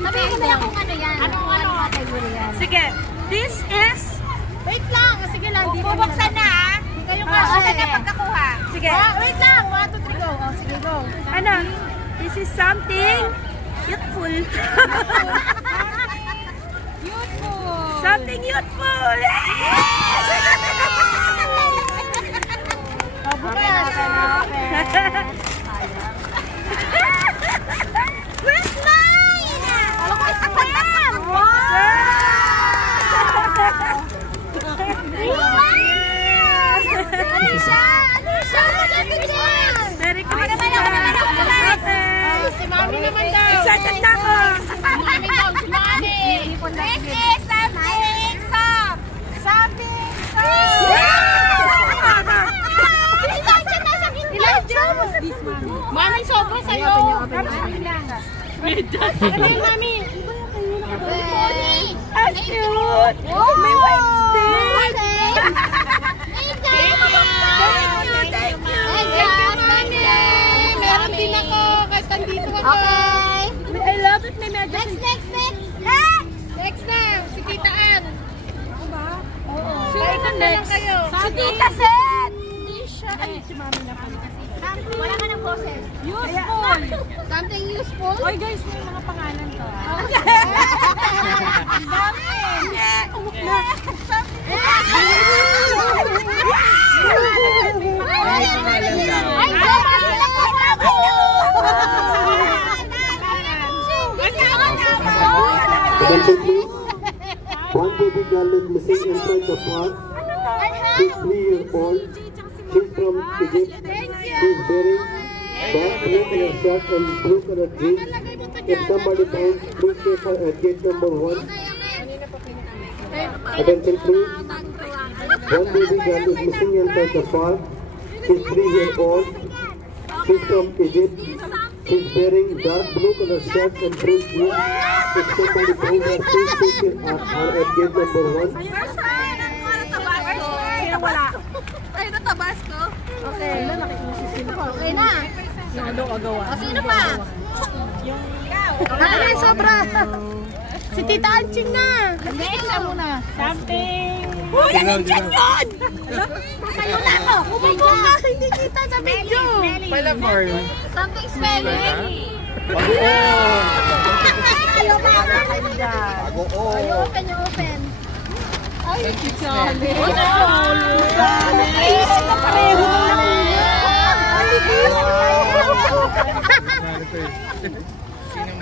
Sabihin mo na kung ano yan. Ano category yan. Sige. This is... Wait lang. Sige lang. Bubuksan na ah. Kayo Kasi na pagkakuha. Sige. Wait lang. 1, 2, 3, go. Oh, sige, go. Ano? This is something youthful. Youthful. Something youthful. Bukas. Where's mine? Alam ko isa pa yan. Ano siya? Ano dyan? Merry Ako Christmas. naman. Si Mami naman daw. Excited na ako. Si Mami. This is something soft. Something soft. Mami, sobra sa'yo. Mami. Ang cute. May Wednesday. Thank you. Mami. Meron din ako. Kahit nandito ako. I love it. May medyo. Next na. Si Tita Ann. Sino na lang kayo? Si Tita Sen. Hindi siya. Ay, si Mami na pala. Wala ka ng boses. Useful. Something useful? Oy guys, may mga pangalan to. Ang dami. Attention please. One baby girl is missing inside the park. She's 3 years old. She's from Egypt. She's wearing dark blue color shirt and blue color jeans. If somebody finds, please take her at gate number 1. Attention please. One baby girl is missing inside the park. She's 3 years old. She's from Egypt. She's wearing dark blue color shirt and blue jeans. If somebody finds her, please take her at gate number 1. Wala. Ay, natabasco. Okay. Okay na. Ano agawa? O, sino pa? Ano yung sobra? Si Tita Anching na. Next na muna. Something. Uy, ano dyan yun? Tayo na ako. Umay ka. Hindi kita sa video. Something smelly. Ayaw pa ako kayo dyan. You open, you open. Ay, si Charlie. Ay, pareho na lang. Sino